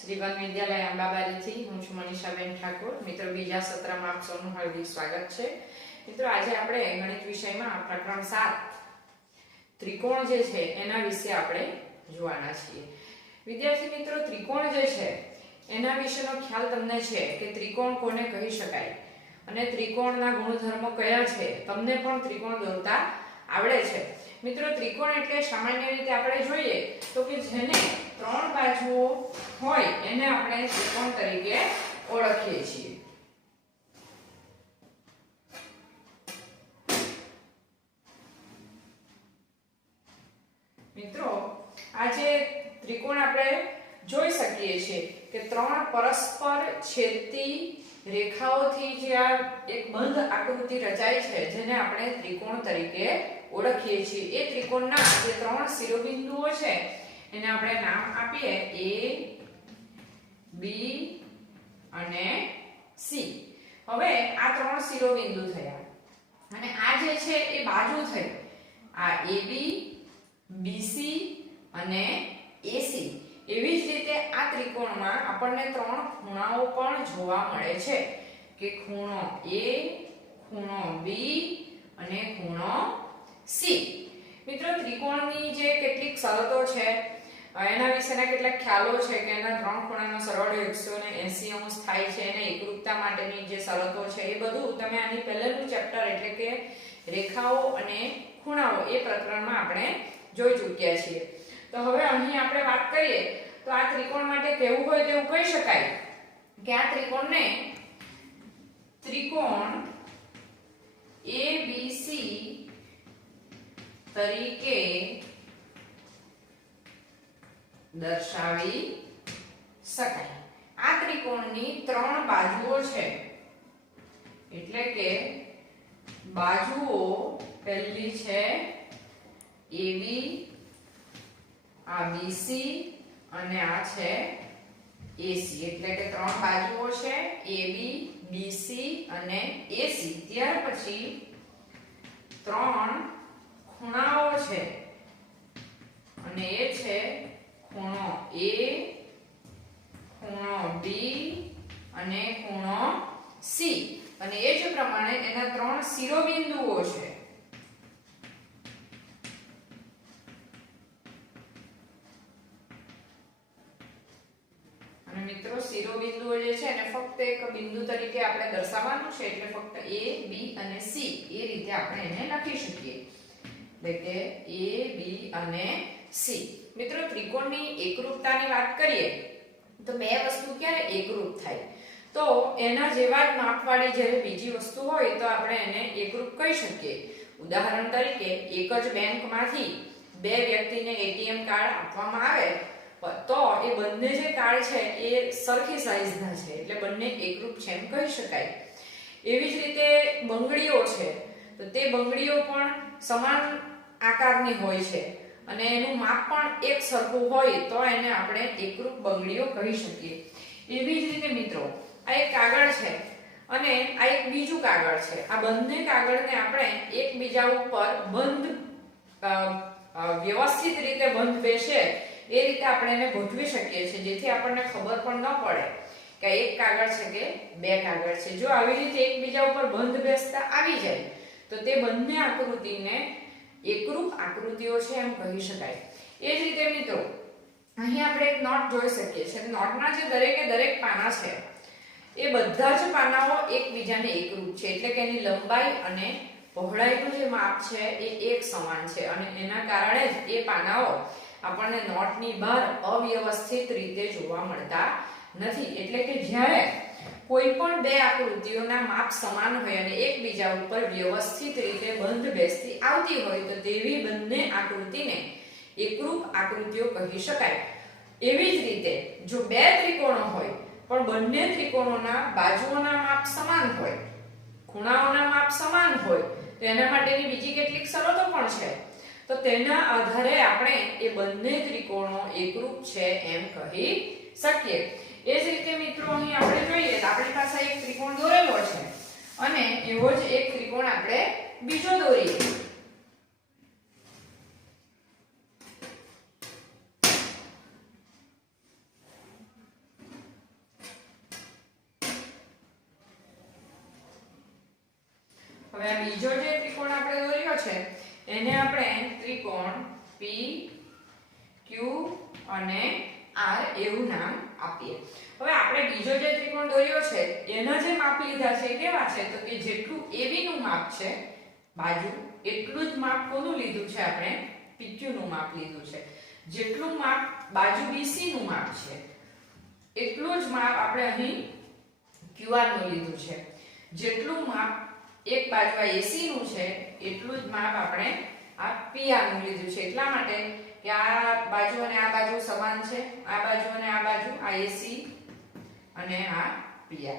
શ્રીવન વિદ્યાલય આંબાબારીથી હું છું મનીષાબેન ઠાકોર। મિત્રો બીજા સત્રમાં આપ સૌનું હાર્દિક સ્વાગત છે। મિત્રો આજે આપણે ગણિત વિષયમાં પ્રકરણ 7 ત્રિકોણ જે છે એના વિશે આપણે જોવાના છીએ। વિદ્યાર્થી મિત્રો, ત્રિકોણ જે છે એના વિશેનો ખ્યાલ તમને છે કે ત્રિકોણ કોને કહી શકાય અને ત્રિકોણના ગુણધર્મો કયા છે, તમને પણ ત્રિકોણ દોરતા આવડે છે। મિત્રો, ત્રિકોણ એટલે સામાન્ય રીતે આપણે જોઈએ તો કે જેને ત્રણ બાજુઓ હોય એને આપણે ત્રિકોણ તરીકે ઓળખીએ છીએ। મિત્રો, આ જે ત્રિકોણ આપણે જોઈ શકીએ છીએ કે ત્રણ પરસ્પર છેદતી રેખાઓથી જે આ એક બંધ આકૃતિ રચાય છે જેને આપણે ત્રિકોણ તરીકે ઓળખીએ છીએ। એ ત્રિકોણના જે ત્રણ શિરોબિંદુઓ છે એને આપણે નામ આપીએ A, B અને C। હવે આ ત્રણ શિરોબિંદુ થયા અને આ જે છે એ બાજુ થઈ, આ AB, BC અને AC। એવી જ રીતે આ ત્રિકોણમાં આપણને ત્રણ ખૂણાઓ પણ જોવા મળે છે કે ખૂણો A, ખૂણો B અને ખૂણો C। મિત્રો, ત્રિકોણની જે કેટલીક શરતો છે એના વિશેના કેટલાક ખ્યાલો છે કે એના ત્રણ ખૂણાનો સરવાળો 180 અંશ થાય છે અને એકરૂપતા માટેની જે શરતો છે એ બધું તમે આની પહેલાનું ચેપ્ટર એટલે કે રેખાઓ અને ખૂણાઓ એ પ્રકરણમાં આપણે જોઈ ચૂક્યા છીએ। તો હવે અહીં આપણે વાત કરીએ તો આ ત્રિકોણ માટે કેવું હોય તેવું કહી શકાય કે આ ત્રિકોણને ત્રિકોણ ABC તરીકે દર્શાવી શકાય। આ ત્રિકોણની ત્રણ બાજુઓ છે એટલે કે બાજુઓ પહેલી છે AB, આ BC અને આ છે AC। એટલે કે ત્રણ બાજુઓ છે AB, BC અને AC। ત્યાર પછી ત્રણ ખૂણાઓ છે અને એ છે ખૂણો A, ખૂણો B અને ખૂણો C અને એ જ પ્રમાણે એના ત્રણ શિરોબિંદુઓ છે। અને મિત્રો, શિરોબિંદુઓ જે છે એને ફક્ત એક બિંદુ તરીકે આપણે દર્શાવવાનું છે એટલે ફક્ત A, B અને C એ રીતે આપણે એને લખી શકીએ એટલે કે A, B અને C। મિત્રો, ત્રિકોણની એકરૂપતાની વાત કરીએ તો બે વસ્તુ ક્યારે એકરૂપ થાય તો એના જેવા જ માપવાળી જ્યારે બીજી વસ્તુ હોય તો આપણે એને એકરૂપ કહી શકીએ। ઉદાહરણ તરીકે એક જ બેંકમાંથી બે વ્યક્તિને ATM કાર્ડ આપવામાં આવે તો એ બંને જે કાર્ડ છે એ સરખી સાઈઝના છે એટલે બંને એકરૂપ છે એમ કહી શકાય। એવી જ રીતે બંગડીઓ છે તો તે બંગડીઓ પણ સમાન આકારની હોય છે અને એનું માપ પણ એક સરખું હોય તો એને આપણે એકરૂપ બંગડીઓ કહી શકીએ। એવી જ રીતે મિત્રો, આ એક કાગળ છે અને આ એક બીજું કાગળ છે। આ બંને કાગળને આપણે એકબીજા ઉપર વ્યવસ્થિત રીતે બંધ બેસે એ રીતે આપણે એને ગોઠવી શકીએ છીએ જેથી આપણને ખબર પણ ન પડે કે એક કાગળ છે કે બે કાગળ છે। જો આવી રીતે એકબીજા ઉપર બંધ બેસતા આવી જાય તો તે બંને આકૃતિને એકરૂપ આકૃતિઓ છે એમ કહી શકાય। એ જ રીતે મિત્રો, અહીં આપણે એક નોટ જોઈ શકીએ છીએ। નોટના જે દરેકે દરેક પાના છે એ બધા જ પાનાઓ એકબીજાને એકરૂપ છે એટલે કે એની લંબાઈ અને પહોળાઈનું જે માપ છે એ એક સમાન છે અને એના કારણે જ એ પાનાઓ આપણને નોટની બહાર અવ્યવસ્થિત રીતે જોવા મળતા નથી। એટલે કે જ્યારે કોઈ પણ બે આકૃતિઓના માપ સમાન હોય અને એકબીજા ઉપર વ્યવસ્થિત રીતે બંધ બેસતી આવતી હોય તો તેવી બંને આકૃતિને એકરૂપ આકૃતિઓ કહી શકાય। એવી જ રીતે જો બે ત્રિકોણો હોય પણ બંને ત્રિકોણોના બાજુઓના માપ સમાન હોય, ખૂણાઓના માપ સમાન હોય તો એના માટેની બીજી કેટલીક શરતો પણ છે તો તેના આધારે આપણે એ બંને ત્રિકોણો એકરૂપ છે એમ કહી શકીએ। એ જ રીતે મિત્રો, અહીં આપણે જોઈએ તો આપણી પાસે એક ત્રિકોણ દોરેલો છે અને એવો જ એક ત્રિકોણ આપણે બીજો દોરીએ હવે આ બીજો જે ત્રિકોણ આપણે દોર્યો છે એને આપણે ત્રિકોણ P Q અને R એવું નામ આપીએ. હવે આપણે બીજો જે ત્રિકોણ દોર્યો છે એના જે માપ લીધા છે કેવા છે તો કે જેટલું AB નું માપ છે બાજુ એટલું જ માપ કોનું લીધું છે આપણે PQ નું માપ લીધું છે. જેટલું માપ બાજુ BC નું માપ છે એટલું જ માપ આપણે અહીં QR નું લીધું છે. જેટલું માપ એક બાજુ આ AC નું છે એટલું જ માપ આપણે આ PR નું લીધું છે. એટલા માટે કે આ બાજુ અને આ બાજુ સમાન છે, આ બાજુ અને આ બાજુ, આ AC અને આ PR.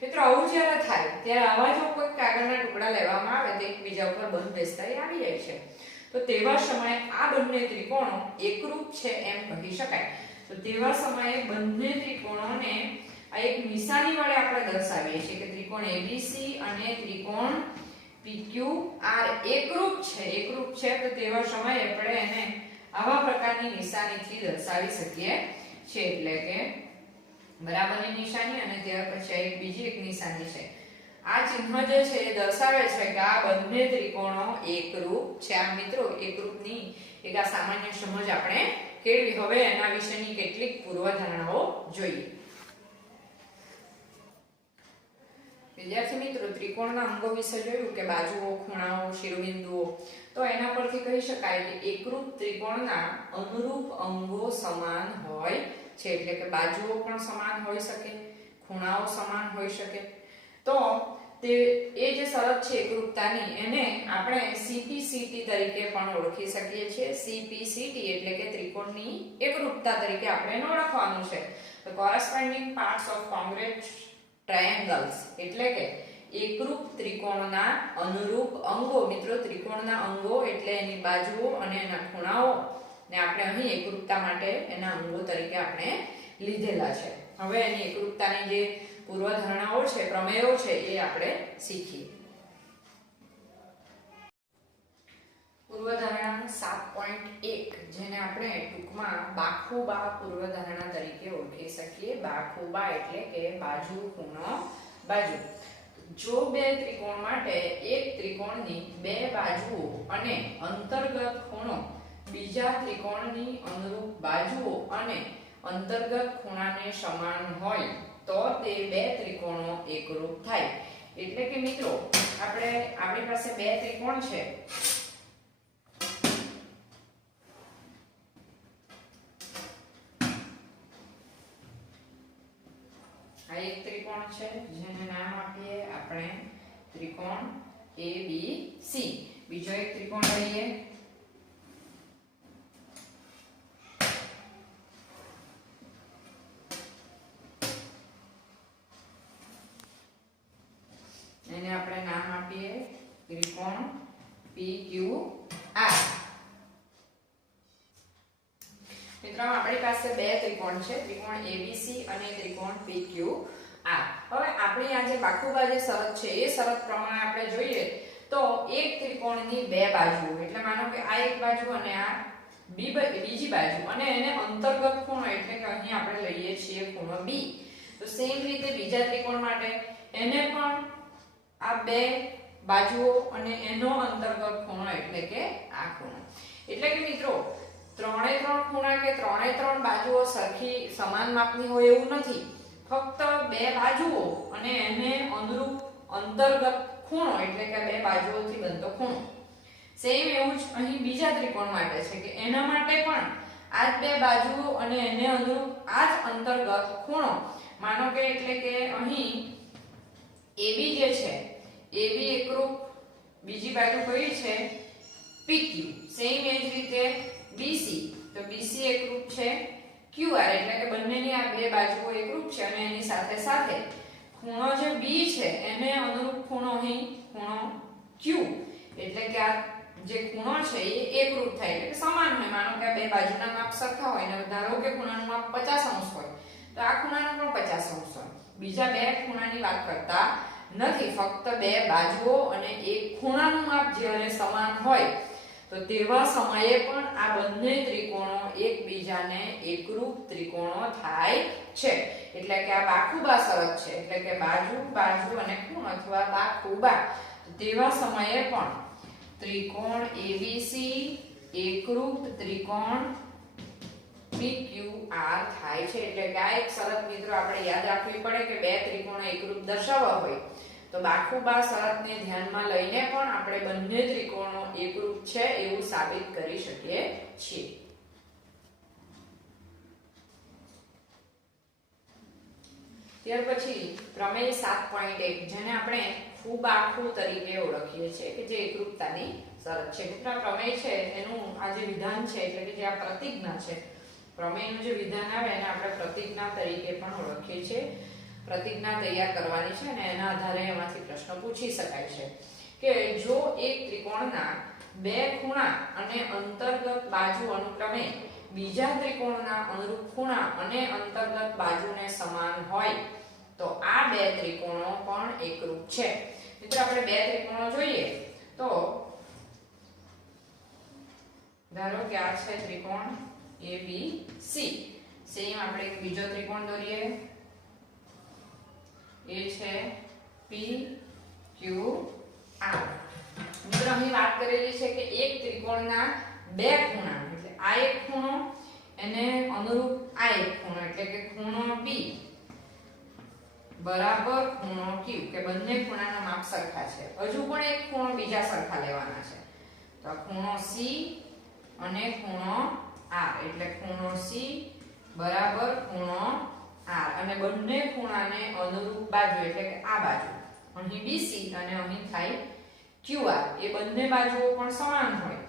મિત્રો આવું જ્યારે થાય ત્યારે આવા જો કોઈ કાગળના ટુકડા લેવામાં આવે તો એકબીજા ઉપર બંધ બેસતા આવી જાય છે. તો તેવા સમયે આ બંને ત્રિકોણો એકરૂપ છે એમ કહી શકાય. તો તેવા સમયે બંને ત્રિકોણોને આ એક નિશાની વડે આપણે દર્શાવીએ છીએ કે ત્રિકોણ ABC અને ત્રિકોણ PQR એકરૂપ છે. તો તેવા સમયે આપણે એને આવા પ્રકારની નિશાનીથી દર્શાવી શકીએ છીએ. એટલે કે બરાબરની નિશાની અને ત્યાર પછી એક બીજી એક નિશાની છે. આ ચિહ્ન જે છે એ દર્શાવે છે કે આ બંને ત્રિકોણો એકરૂપ છે. આ મિત્રો એકરૂપની એક આ સામાન્ય સમજ આપણે કેળવી. હવે એના વિશેની કેટલીક પૂર્વધારણાઓ જોઈએ. વિદ્યાર્થી મિત્રો ત્રિકોણના અંગો વિશે જોયું કે બાજુઓ, ખૂણાઓ, શિરોબિંદુઓ. તો એના પરથી કહી શકાય કે એકરૂપ ત્રિકોણના અનુરૂપ અંગો સમાન હોય છે. એટલે કે બાજુઓ પણ સમાન હોઈ શકે, ખૂણાઓ સમાન હોઈ શકે. તો તે એ જે શરત છે એકરૂપતાની એને આપણે CPCT તરીકે પણ ઓળખી શકીએ છીએ. CPCT એટલે કે ત્રિકોણની એકરૂપતા તરીકે આપણે એને ઓળખવાનું છે. તો કોરસ્પોન્ડિંગ પાર્ટ્સ ઓફ કોંગ્રુએન્ટ ટ્રાયેંગલ્સ એટલે કે એકરૂપ ત્રિકોણના અનુરૂપ અંગો. મિત્રો ત્રિકોણના અંગો એટલે એની બાજુઓ અને એના ખૂણાઓ ને આપણે અહીં એકરૂપતા માટે એના અંગો તરીકે આપણે લીધેલા છે. હવે એની એકરૂપતાની જે પૂર્વધારણાઓ છે, પ્રમેયો છે એ આપણે શીખીએ. પૂર્વધારણા 7.1 જેને આપણે ટૂંકમાં બાખુબા પૂર્વધારણા તરીકે ઓળખી શકીએ. બાખુબા એટલે કે બાજુ, ખૂણો, બાજુ. જો બે ત્રિકોણ માટે એક ત્રિકોણની બે બાજુઓ અને અંતર્ગત ખૂણો બીજા ત્રિકોણની અનુરૂપ બાજુઓ અને અંતર્ગત ખૂણાને સમાન હોય તો તે બે ત્રિકોણો એકરૂપ થાય. એટલે કે મિત્રો આપણી પાસે બે ત્રિકોણ છે. આ એક ત્રિકોણ છે જેને નામ આપીએ આપણે ત્રિકોણ ABC. બીજો એક ત્રિકોણ લઈએ. એને આપણે નામ આપીએ ત્રિકોણ PQR. મિત્રો આપણી પાસે બે ત્રિકોણ છે, ત્રિકોણ ABC અને ત્રિકોણ PQR. હવે આપણી આ જે બાખુબા જે શરત છે એ શરત પ્રમાણે આપણે જોઈએ તો એક ત્રિકોણની બે બાજુઓ એટલે માનો કે આ એક બાજુ અને આ બીજી બાજુ અને એને અંતર્ગત ખૂણો એટલે કે અહીં આપણે લઈએ છીએ ખૂણો B. તો સેમ રીતે બીજા ત્રિકોણ માટે એને પણ આ બે બાજુઓ અને એનો અંતર્ગત ખૂણો એટલે કે આ ખૂણો. એટલે કે મિત્રો ત્રણે ત્રણ ખૂણા કે ત્રણે ત્રણ બાજુઓ સરખી સમાન માપની હોય એવું નથી. ફક્ત બે બાજુઓ અને એને અનુરૂપ અંતર્ગત ખૂણો એટલે કે બે બાજુઓથી બનતો ખૂણો. સેમ એવું જ અહીં બીજા ત્રિકોણ માટે છે કે એના માટે પણ આ જ બે બાજુઓ અને એને અનુરૂપ આ જ અંતર્ગત ખૂણો. માનો કે એટલે કે અહીં AB જે છે AB એકરૂપ બીજી બાજુ કઈ છે PQ. સેમ એ જ રીતે BC તો BC એકરૂપ છે QR એટલે કે બંનેની આ બે બાજુઓ એકરૂપ છે અને એની સાથે સાથે ખૂણો જે B છે એને અનુરૂપ ખૂણો અહીં ખૂણો Q એટલે કે આ જે ખૂણો છે એ એકરૂપ થાય એટલે કે સમાન હોય. માનો કે આ બે બાજુના માપ સરખા હોય અને ધારો કે ખૂણાનું માપ 50° હોય તો આ ખૂણાનું પણ 50° હોય. બીજા બે ખૂણાની વાત કરતા નથી, ફક્ત બે બાજુઓ અને એક ખૂણાનું માપ જ્યારે સમાન હોય તો તેવા સમયે પણ આ બંને ત્રિકોણો એકબીજાને એકરૂપ ત્રિકોણો થાય છે. એટલે કે આ બાખુબા શરત છે. એટલે કે બાજુ બાજુ અને ખૂણો અથવા બાખુબા. તેવા સમયે પણ ત્રિકોણ ABC એકરૂપ ત્રિકોણ PQR થાય છે। એટલે કે આ એક શરત મિત્રો આપણે યાદ રાખવી પડે કે બે ત્રિકોણો એકરૂપ દર્શાવવા હોય તો બાખુબા શરતને ધ્યાનમાં લઈને પણ આપણે બંને ત્રિકોણો એકરૂપ છે એવું સાબિત કરી શકીએ છીએ। ત્યાર પછી પ્રમેય 7.1 જેને આપણે ખૂબ આખું તરીકે ઓળખીએ છીએ કે જે એકરૂપતાની શરત છે। મિત્રો પ્રમેય છે એનું આ જે વિધાન છે એટલે કે જે આ પ્રતિજ્ઞા છે, પ્રમેયનું જે વિધાન આવે એને આપણે પ્રતિજ્ઞા તરીકે પણ ઓળખીએ છીએ। પ્રતિજ્ઞા તૈયાર કરવાની છે અને એના આધારે એમાંથી પ્રશ્ન પૂછી શકાય છે કે જો એક ત્રિકોણના બે ખૂણા અને અંતર્ગત બાજુ અનુક્રમે બીજા ત્રિકોણના અનુરૂપ ખૂણા અને અંતર્ગત બાજુને સમાન હોય તો આ બે ત્રિકોણો પણ એકરૂપ છે। મિત્રો આપણે બે ત્રિકોણો જોઈએ તો ધારો કે આ છે ત્રિકોણ ABC, સેમ આપણે એક બીજો ત્રિકોણ દોરીએ, એ છે PQR। મિત્રો અહીં વાત કરેલી છે કે એક ત્રિકોણના બે ખૂણા એટલે આ એક ખૂણો એને અનુરૂપ આ એક ખૂણો એટલે કે ખૂણો B બરાબર ખૂણો Q કે બંને ખૂણાના માપ સરખા છે। હજુ પણ એક ખૂણો બીજા સરખા લેવાના છે તો ખૂણો C અને ખૂણો R એટલે ખૂણો C બરાબર ખૂણો R અને બંને ખૂણાને અનુરૂપ બાજુ એટલે કે આ બાજુ અહીં BC અને અહીં થાય QR એ બંને બાજુઓ પણ સમાન હોય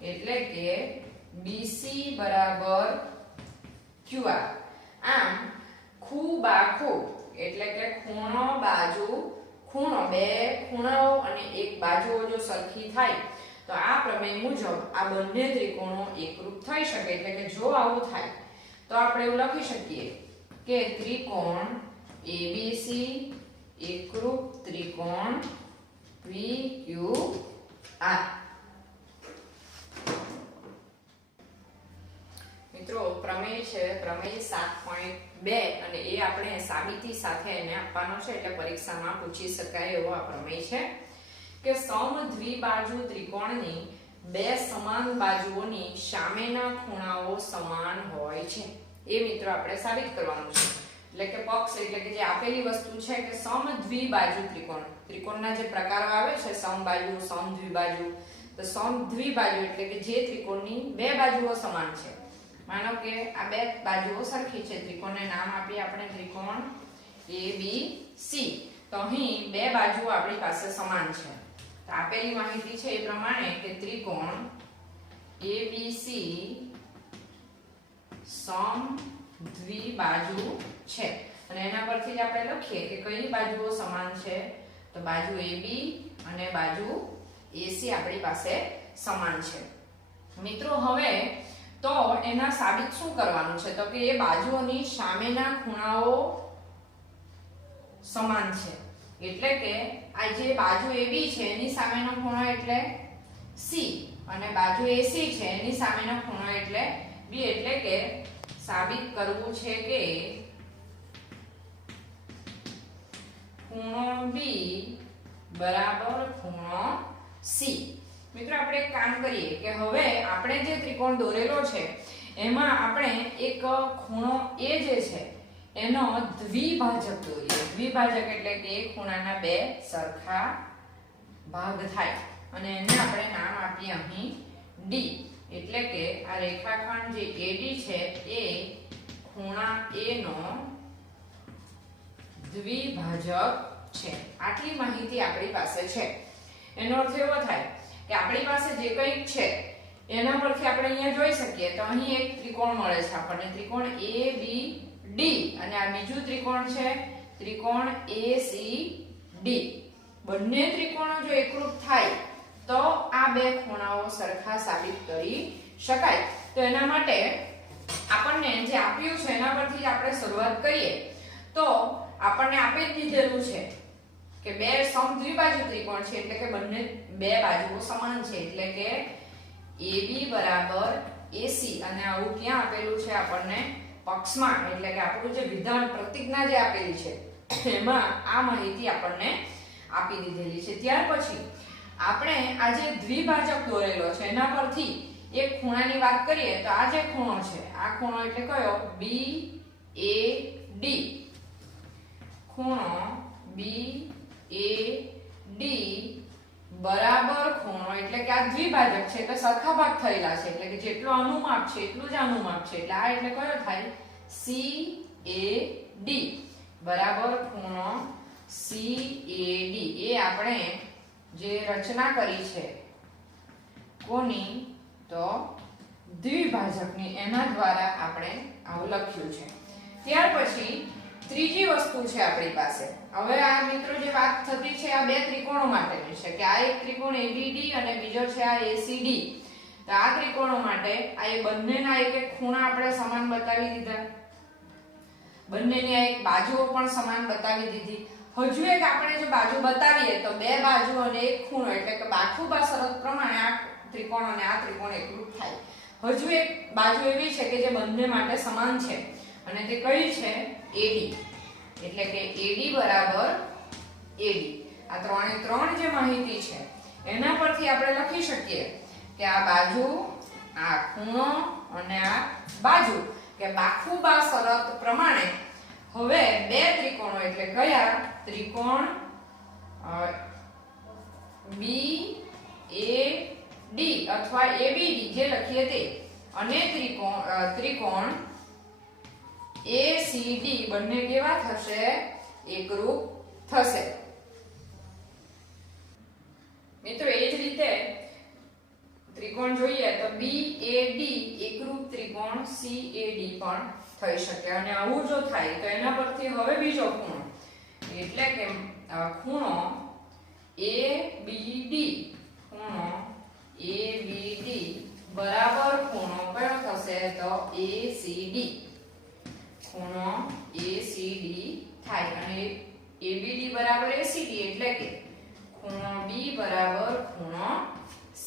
એટલે કે BC બરાબર QR। આમ ખૂબ આખું એટલે કે ખૂણો બાજુ ખૂણો બે ખૂણાઓ અને એક બાજુઓ જો સરખી થાય તો આ પ્રમેય મુજબ આ બંને ત્રિકોણો એકરૂપ થઈ શકે। એટલે કે જો આવું થાય તો આપણે એવું લખી શકીએ કે ત્રિકોણ ABC એકરૂપ ત્રિકોણ PQR। મિત્રો પ્રમેય છે પ્રમેય 7.2 અને એ આપણે સાબિતી સાથે એને આપવાનો છે એટલે પરીક્ષામાં પૂછી શકાય એવો આ પ્રમેય છે કે સમદ્વિબાજુ ત્રિકોણની બે સમાન બાજુઓની સામેના ખૂણાઓ સમાન હોય છે। એ મિત્રો આપણે સાબિત કરવાનું છે એટલે કે પક્ષ એટલે કે જે આપેલી વસ્તુ છે કે સમદ્વિબાજુ ત્રિકોણ, ત્રિકોણના જે પ્રકારો આવે છે સમબાજુ સમદ્વિબાજુ, તો સમદ્વિબાજુ એટલે કે જે ત્રિકોણની બે બાજુઓ સમાન છે। માનો કે આ બે બાજુઓ સરખી છે, ત્રિકોણને નામ આપીએ આપણે ત્રિકોણ ABC તો અહીં બે બાજુઓ આપણી પાસે સમાન છે તો આપેલી માહિતી છે એ પ્રમાણે કે ત્રિકોણ ABC સમદ્વિબાજુ છે અને એના પરથી જ આપણે લખીએ કે કઈ બાજુઓ સમાન છે તો બાજુ AB અને બાજુ AC આપણી પાસે સમાન છે। મિત્રો હવે તો એના સાબિત શું કરવાનું છે તો કે એ બાજુઓની સામેના ખૂણાઓ સમાન છે એટલે કે આ જે બાજુ AB છે એની સામેનો ખૂણો એટલે C અને બાજુ AC છે એની સામેનો ખૂણો એટલે B એટલે કે સાબિત કરવું છે કે ખૂણો B બરાબર ખૂણો C। મિત્રો આપણે એક કામ કરીએ કે હવે આપણે જે ત્રિકોણ દોરેલો છે એમાં આપણે એક ખૂણો A જે છે એનો દ્વિભાજક દોરીએ। દ્વિભાજક એટલે કે એક ખૂણાના બે સરખા ભાગ થાય અને એને આપણે નામ આપીએ અહીં D એટલે કે આ રેખાખંડ જે AD છે એ ખૂણા A નો દ્વિભાજક છે। આટલી માહિતી આપણી પાસે છે। એનો અર્થ એવો થાય કે આપણી પાસે જે કંઈક છે એના પરથી આપણે અહીંયા જોઈ શકીએ તો અહીં એક ત્રિકોણ મળે છે આપણને ત્રિકોણ ABD અને આ બીજું ત્રિકોણ છે ત્રિકોણ ACD। બંને ત્રિકોણો જો એકરૂપ થાય તો આ બે ખૂણાઓ સરખા સાબિત કરી શકાય। તો એના માટે આપણને જે આપ્યું છે એના પરથી આપણે શરૂઆત કરીએ તો આપણને આપી જ દીધેલું છે કે બે સમદ્વિબાજુ ત્રિકોણ છે એટલે કે બંને બે બાજુઓ સમાન છે એટલે કે AB બરાબર AC અને આવું ક્યાં આપેલું છે આપણને પક્ષમાં એટલે કે આપણું જે વિધાન પ્રતિજ્ઞા જે આપેલી છે એમાં આ માહિતી આપણને આપી દીધેલી છે। ત્યાર પછી આપણે આ જે દ્વિભાજક દોરેલો છે એના પરથી એક ખૂણાની વાત કરીએ તો આ જે ખૂણો છે આ ખૂણો એટલે કયો BAD ખૂણો BAD બરાબર ખૂણો એટલે કે આ દ્વિભાજક છે એટલે સરખા ભાગ થયેલા છે એટલે કે જેટલું આનું માપ છે એટલું જ આનું માપ છે એટલે આ એટલે કયો થાય CAD બરાબર ખૂણો CAD એ આપણે જે રચના કરી છે કોની તો દ્વિભાજકની એના દ્વારા આપણે આવું લખ્યું છે। ત્યાર પછી ત્રીજી વસ્તુ છે આપણી પાસે। હવે આ મિત્રો જે વાત થતી છે આ બે ત્રિકોણો માટેની છે કે આ એક ત્રિકોણ ABD અને બીજો છે આ ACD। તો આ ત્રિકોણો માટે આ એ બંનેના એક એક ખૂણા આપણે સમાન બતાવી દીધા, બંનેની આ એક બાજુઓ પણ સમાન બતાવી દીધી। હજુ એક આપણે જો બાજુ બતાવીએ તો બે બાજુ અને એક ખૂણો એટલે કે બાખુબા શરત પ્રમાણે આ ત્રિકોણ અને આ ત્રિકોણ એકરૂપ થાય। હજુ એક બાજુ એવી છે કે જે બંને માટે સમાન છે અને તે કઈ છે AD એટલે કે AD બરાબર AD। આ ત્રણે ત્રણ જે માહિતી છે એના પરથી આપણે લખી શકીએ કે આ બાજુ આ ખૂણો અને આ બાજુ કે બાખુબા શરત પ્રમાણે હવે બે ત્રિકોણો એટલે કયા ત્રિકોણ BAD અથવા ABD જે લખીએ તે અને ત્રિકોણ ACD બંને કેવા થશે એકરૂપ થશે। મિત્રો એ જ રીતે ત્રિકોણ જોઈએ તો BAD એકરૂપ ત્રિકોણ CAD પણ થઈ શકે અને આવું જો થાય તો એના પરથી હવે બીજો ખૂણો એટલે કે ખૂણો ABD બરાબર ખૂણો કયો થશે તો ACD ખૂણો ACD થાય અને ABD બરાબર ACD એટલે કે ખૂણો B બરાબર ખૂણો C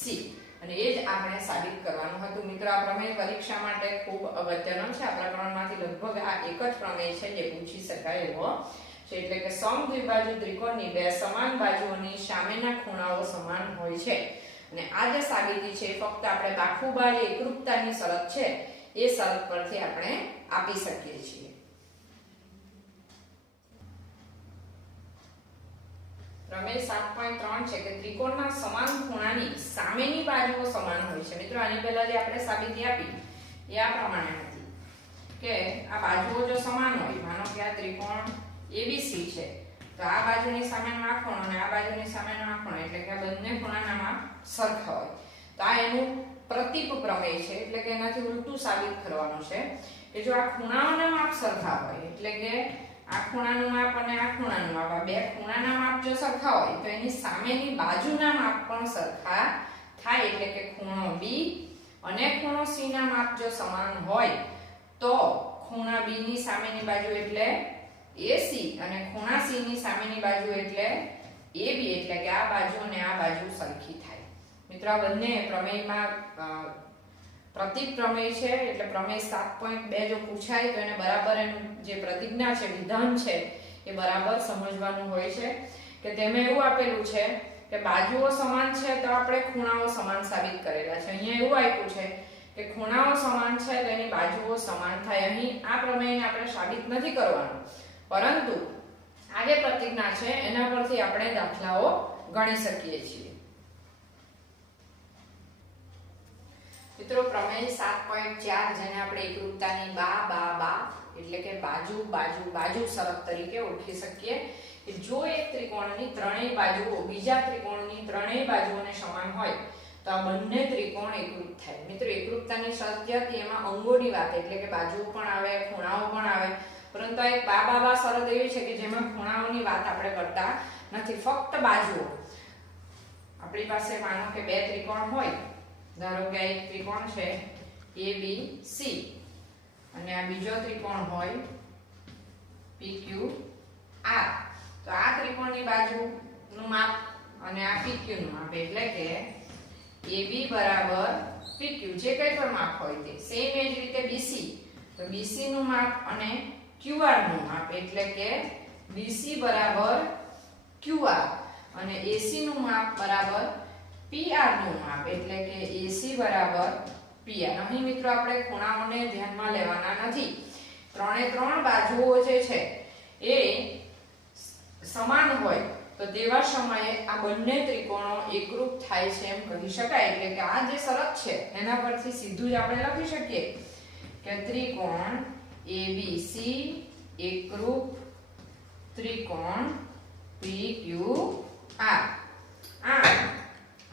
અને એ જ આપણે સાબિત કરવાનું હતું। મિત્રો આ પ્રમેય પરીક્ષા માટે ખૂબ અગત્યનો છે। આ પ્રકરણમાંથી લગભગ આ એક જ પ્રમેય છે જે પૂછી શકાય એવો છે એટલે કે સમદ્વિબાજુ ત્રિકોણની બે સમાન બાજુઓની સામેના ખૂણાઓ સમાન હોય છે અને આ જે સાબિતી છે ફક્ત આપણે બાખુબા જે એકરૂપતાની શરત છે એ શરત પરથી આપણે આપી શકીએ છીએ। પ્રમેય 7.3 છે કે ત્રિકોણના સમાન ખૂણાની સામેની બાજુઓ સમાન હોય છે। મિત્રો આની પહેલા જે આપણે સાબિતી આપી એ આ પ્રમાણે હતી કે આ બાજુઓ જો સમાન હોય માનો કે આ ત્રિકોણ ABC છે તો આ બાજુની સામેનો આ ખૂણો અને આ બાજુની સામેનો આ ખૂણો એટલે કે આ બંને ખૂણાના માપ સરખા હોય તો આ એનું પ્રતીપ પ્રમેય છે એટલે કે એનાથી ઉલટું સાબિત કરવાનું છે કે જો આ ખૂણાઓના માપ સરખા હોય એટલે કે આ ખૂણાનું માપ અને આ ખૂણાનું માપ આ બે ખૂણાના માપ જો સરખા હોય તો એની સામેની બાજુના માપ પણ સરખા થાય એટલે કે ખૂણો B અને ખૂણો C ના માપ જો સમાન હોય તો ખૂણા B ની સામેની બાજુ એટલે AC અને ખૂણા C ની સામેની બાજુ એટલે AB એટલે કે આ બાજુ અને આ બાજુ સરખી થાય। મિત્રો આ બંને પ્રમેયમાં પ્રતીક પ્રમેય છે એટલે પ્રમેય 7.2 જો પૂછાય તો એને બરાબર એનું જે પ્રતિજ્ઞા છે વિધાન છે એ બરાબર સમજવાનું હોય છે કે તેમાં એવું આપેલું છે કે બાજુઓ સમાન છે તો આપણે ખૂણાઓ સમાન સાબિત કરેલા છે। અહીંયા એવું આપ્યું છે કે ખૂણાઓ સમાન છે તો એની બાજુઓ સમાન થાય। અહીં આ પ્રમેયને આપણે સાબિત નથી કરવાનું પરંતુ આ જે પ્રતિજ્ઞા છે એના પરથી આપણે દાખલાઓ ગણી શકીએ છીએ। મિત્રો પ્રમેય 7.4 જેને આપણે એકરૂપતાની બા એટલે કે બાજુ બાજુ બાજુ શરત તરીકે ઓળખી શકીએ કે જો એક ત્રિકોણની ત્રણેય બાજુઓ બીજા ત્રિકોણની ત્રણેય બાજુઓને સમાન હોય તો આ બંને ત્રિકોણ એકરૂપ થાય। મિત્રો એકરૂપતાની શરત હતી એમાં અંગોની વાત એટલે કે બાજુઓ પણ આવે ખૂણાઓ પણ આવે પરંતુ આ એક બા શરત એવી છે કે જેમાં ખૂણાઓની વાત આપણે કરતા નથી ફક્ત બાજુઓ। આપણી પાસે માનો કે બે ત્રિકોણ હોય ધારો કે એક ત્રિકોણ છે ABC અને આ બીજો ત્રિકોણ હોય PQR તો આ ત્રિકોણની બાજુનું માપ અને આ PQ નું માપ એટલે કે AB બરાબર PQ જે કંઈ પણ માપ હોય તે સેમ એ જ રીતે BC તો BC નું માપ અને QR નું માપ એટલે કે BC બરાબર QR અને AC નું માપ બરાબર PR નું માપ, એટલે કે AC બરાબર PR. અહીં મિત્રો આપણે ખૂણાઓને ધ્યાનમાં લેવાના નથી. ત્રણે ત્રણ બાજુઓ જે છે એ સમાન હોય તો તેવા સમયે આ બંને ત્રિકોણો એકરૂપ થાય છે એમ કહી શકાય. એટલે કે આ જે શરત છે એના પરથી સીધું જ આપણે લખી શકીએ કે ત્રિકોણ ABC એકરૂપ ત્રિકોણ PQR. આ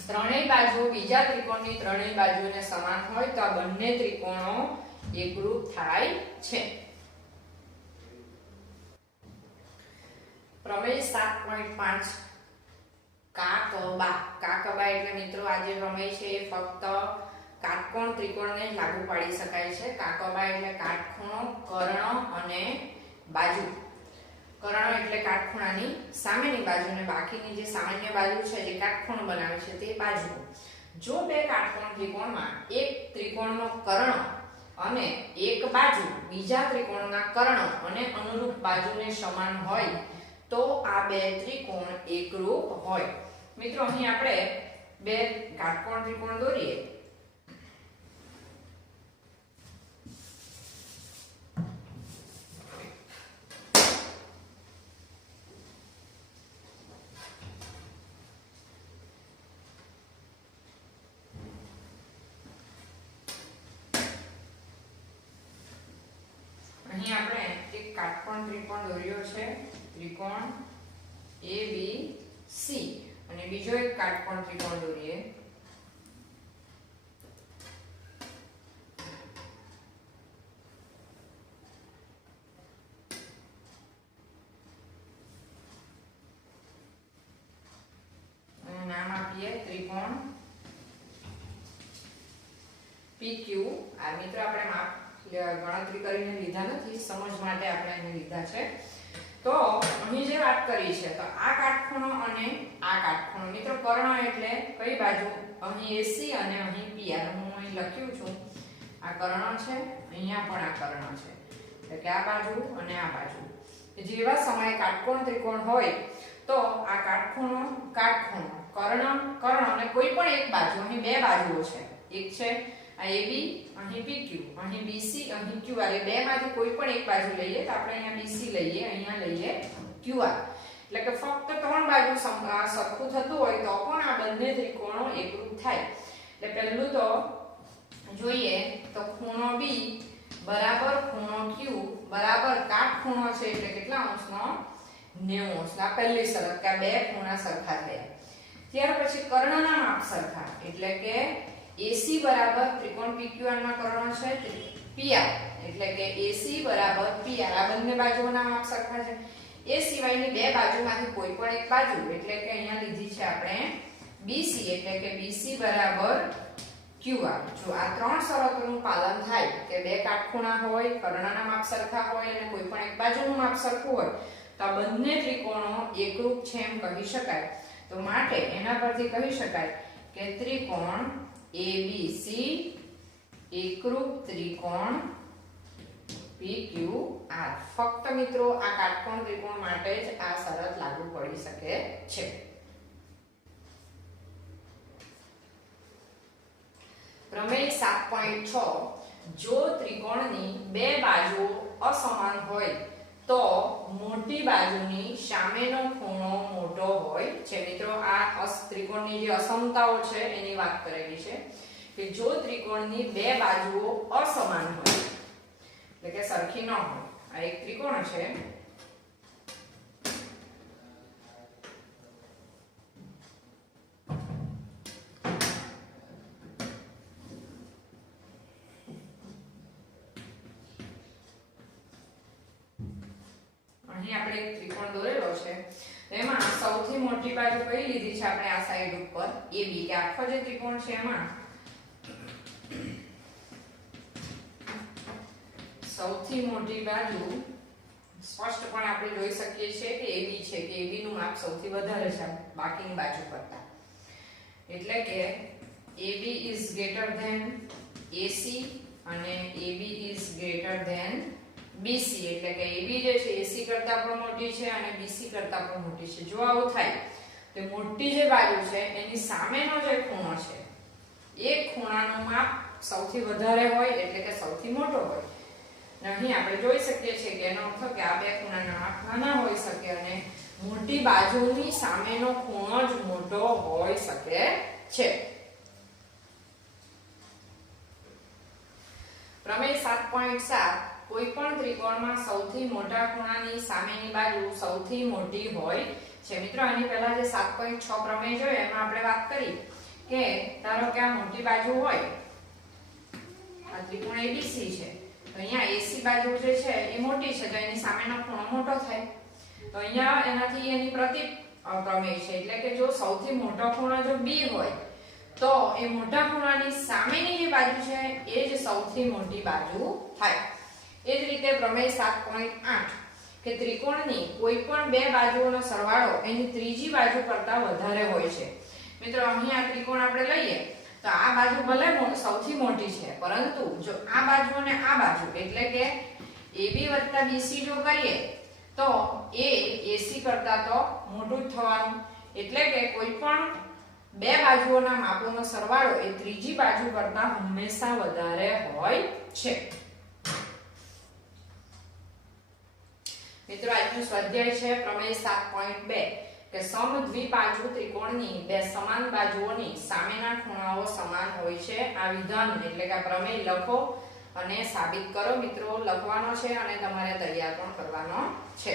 ત્રણેય બાજુ બીજા ત્રિકોણની ત્રણેય બાજુને સમાન હોય તો આ બંને ત્રિકોણો એકરૂપ થાય છે. પ્રમેય 7.5 કાકબા. કાકબા એટલે મિત્રો આ જે પ્રમેય છે એ ફક્ત કાટકોણ ત્રિકોણને જ લાગુ પાડી શકાય છે. કાકબા એટલે કાટખૂણો, કર્ણ અને બાજુ. કર્ણ એટલે કાટખૂણાની સામેની બાજુ અને બાકીની જે સામાન્ય બાજુ છે જે કાટખૂણો બનાવે છે તે બાજુ. જો બે કાટકોણ ત્રિકોણમાં એક ત્રિકોણનો કર્ણ અને એક બાજુ બીજા ત્રિકોણના કર્ણ અને અનુરૂપ બાજુને સમાન હોય તો આ બે ત્રિકોણ એકરૂપ હોય. મિત્રો અહીં આપણે બે કાટકોણ ત્રિકોણ દોરીએ. અહીં આપણે એક કાટકોણ ત્રિકોણ દોર્યો છે, ત્રિકોણ ABC, અને બીજો એક કાટકોણ ત્રિકોણ દોરીએ. નામ આપીએ ત્રિકોણ PQ. આ મિત્રો આપણે માપ ગણતરી કરીને લીધા નથી, સમજ માટે આપણે એને લીધા છે. તો અહીં જે વાત કરી છે તો આ કાટખૂણો અને આ કાટખૂણો, મિત્રો કર્ણ એટલે કઈ બાજુ? અહીં AC અને અહીં PR. હું અહીં લખ્યું છું આ કર્ણ છે, અહીંયા પણ આ કર્ણ છે, એટલે કે આ બાજુ અને આ બાજુ. જેવા સમયે કાટકોણ ત્રિકોણ હોય તો આ કાટખૂણો કર્ણ અને કોઈ પણ એક બાજુ, અહીં બે બાજુઓ છે, એક છે આ AB, અહીં PQ, અહીં BC, અહીં QR. બે માંથી કોઈ પણ એક બાજુ લઈએ તો આપણે અહીંયા BC લઈએ, અહીંયા લઈએ QR. એટલે કે ફક્ત ત્રણ બાજુ સરખું થતું હોય તો પણ આ બંને ત્રિકોણો એકરૂપ થાય. એટલે પહેલું તો જોઈએ તો ખૂણો B બરાબર ખૂણો Q બરાબર કાટખૂણો છે એટલે કેટલા અંશનો? 90 અંશ. આ પહેલી શરત કે આ બે ખૂણા સરખા થયા. ત્યાર પછી કર્ણના માપ સરખા, એટલે કે AC બરાબર ત્રિકોણ PQR ના કર્ણ છે PR, એટલે કે AC બરાબર PR. આ બંને બાજુઓના માપ સરખા છે. એ સિવાયની બે બાજુમાંથી કોઈ પણ એક બાજુ, એટલે કે અહીંયા લીધી છે આપણે BC, એટલે કે BC બરાબર QR. જો આ ત્રણ શરતોનું પાલન થાય કે બે કાટખૂણા હોય, કર્ણના માપ સરખા હોય અને કોઈ પણ એક બાજુનું માપ સરખું હોય તો આ બંને ત્રિકોણો એકરૂપ છે એમ કહી શકાય. તો માટે એના પરથી કહી શકાય કે ત્રિકોણ ABC એકરૂપ ત્રિકોણ PQR. ફક્ત મિત્રો આ કાટકોણ ત્રિકોણ માટે જ આ શરત લાગુ પડી શકે છે. પ્રમેય 7.6 જો ત્રિકોણની બે બાજુઓ અસમાન હોય તો મોટી બાજુની સામેનો ખૂણો મોટો હોય છે. મિત્રો આ ત્રિકોણની જે અસમતાઓ છે એની વાત કરેલી છે કે જો ત્રિકોણની બે બાજુઓ અસમાન હોય એટલે કે સરખી ન હોય. આ એક ત્રિકોણ છે, અહીં આપણે એક ત્રિકોણ દોરેલો છે. એમાં સૌથી મોટી બાજુ કઈ લીધી છે આપણે? આ સાઈડ ઉપર AB, કે આખો જે ત્રિકોણ છે એમાં સૌથી મોટી બાજુ સ્પષ્ટપણે આપણે જોઈ શકીએ છીએ કે AB છે, કે AB નું માપ સૌથી વધારે છે બાકીની બાજુ કરતા. એટલે કે AB is greater than AC અને AB is greater than BC. એટલે કે AB જે છે AC કરતા પણ મોટી છે અને BC કરતા પણ મોટી છે. જો આવું થાય તો મોટી જે બાજુ છે એની સામેનો જે ખૂણો છે એ ખૂણાનું માપ સૌથી વધારે હોય એટલે કે સૌથી મોટો હોય. અહીં આપણે જોઈ શકીએ છીએ કે એનો અર્થ કે આ બે ખૂણાના માપ નાના હોઈ શકે અને મોટી બાજુની સામેનો ખૂણો જ મોટો હોઈ શકે છે. પ્રમેય 7.7 કોઈ પણ ત્રિકોણમાં સૌથી મોટા ખૂણાની સામેની બાજુ સૌથી મોટી હોય છે. મિત્રો આની પહેલા જે 7.6 પ્રમેય જોયો એમાં આપણે વાત કરી કે ધારો કે આ મોટી બાજુ હોય, આ ત્રિકોણ ABC છે, તો અહીંયા AC બાજુ જે છે એ મોટી છે તો એની સામેનો ખૂણો મોટો થાય. તો અહીંયા એનાથી એની પ્રતિ પ્રમેય છે એટલે કે જો સૌથી મોટો ખૂણો જો B હોય તો એ મોટા ખૂણાની સામેની જે બાજુ છે એ જ સૌથી મોટી બાજુ થાય. એ જ રીતે પ્રમેય 7.8 કે ત્રિકોણની કોઈ પણ બે બાજુઓનો સરવાળો એની ત્રીજી બાજુ કરતાં વધારે હોય છે. મિત્રો અહીં આ ત્રિકોણ આપણે લઈએ તો આ બાજુ ભલે સૌથી મોટી છે, પરંતુ જો આ બાજુ અને આ બાજુ એટલે કે AB + BC જો કરીએ તો એ AC કરતાં તો મોટું જ થવાનું. એટલે કે કોઈ પણ બે બાજુઓના માપોનો સરવાળો એ ત્રીજી બાજુ કરતાં હંમેશા વધારે હોય છે. મિત્રો આજનું સ્વાધ્યાય છે પ્રમેય 7.2 કે સમદ્વિબાજુ ત્રિકોણની બે સમાન બાજુઓની સામેના ખૂણાઓ સમાન હોય છે. આ વિધાન એટલે કે આ પ્રમેય લખો અને સાબિત કરો. મિત્રો લખવાનો છે અને તમારે તૈયાર પણ કરવાનો છે.